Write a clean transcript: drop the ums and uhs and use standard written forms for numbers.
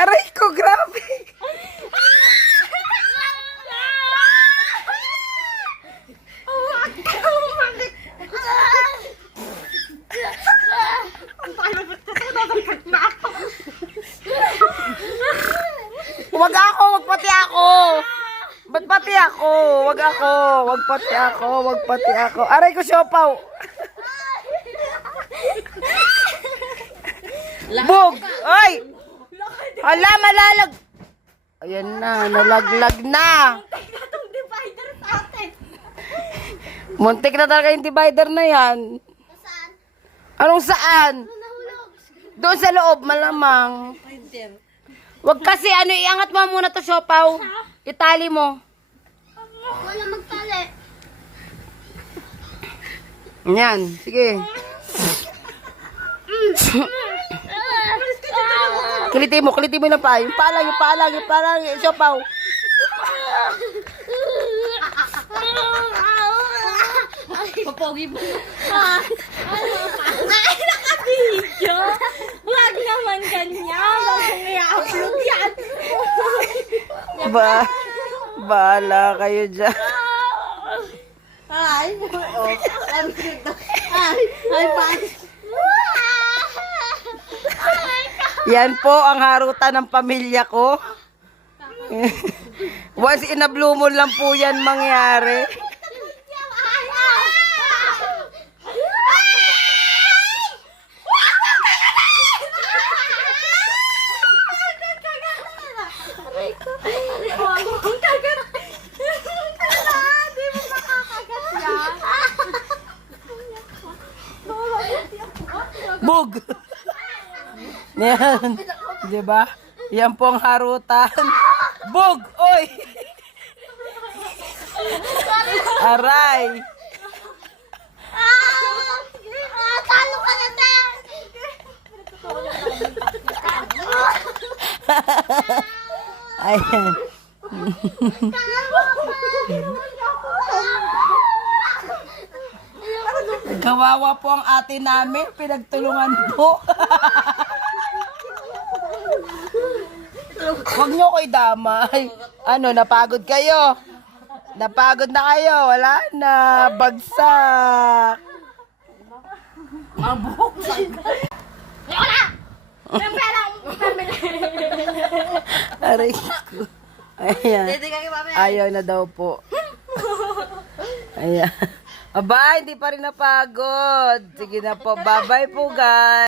Aray ko, grabe. Wag ako, wag pati ako. Ba't pati ako? Wag ako, wag pati ako, wag pati ako. Aray ko, siopaw. Bog! Ay! Hala, malalag! Ayan na, nalaglag na. Muntik na talaga yung divider na yan. Saan? Anong saan? Nahulog. Doon sa loob, malamang. Wag kasi, iangat mo muna to, siopaw. Itali mo. Wala magtali. Yan, sige. Kiliti mo lang pa. Yung palang, siopaw. Papogi mo. Ay, naka-video. Huwag naman ganyan. Bakong i-upload yan. Bahala kayo dyan. Ay, oh. Ay, paano? Yan po ang harutan ng pamilya ko. Once in a blue moon lang po yan mangyari. Bug! Yan. Diba? Yan po ang harutan. Bug! Oy! Aray! Talo ka na tayo. Ayan. Kawawa po ang ate namin. Pinagtulungan po. Huwag nyo ko idamay. Ano, napagod kayo? Napagod na kayo. Wala na. Bagsak. Mabuk. Aray ko. Ayan. Ayaw na daw po. Ayan. Aba, hindi pa rin napagod. Sige na po. Bye-bye po, guys.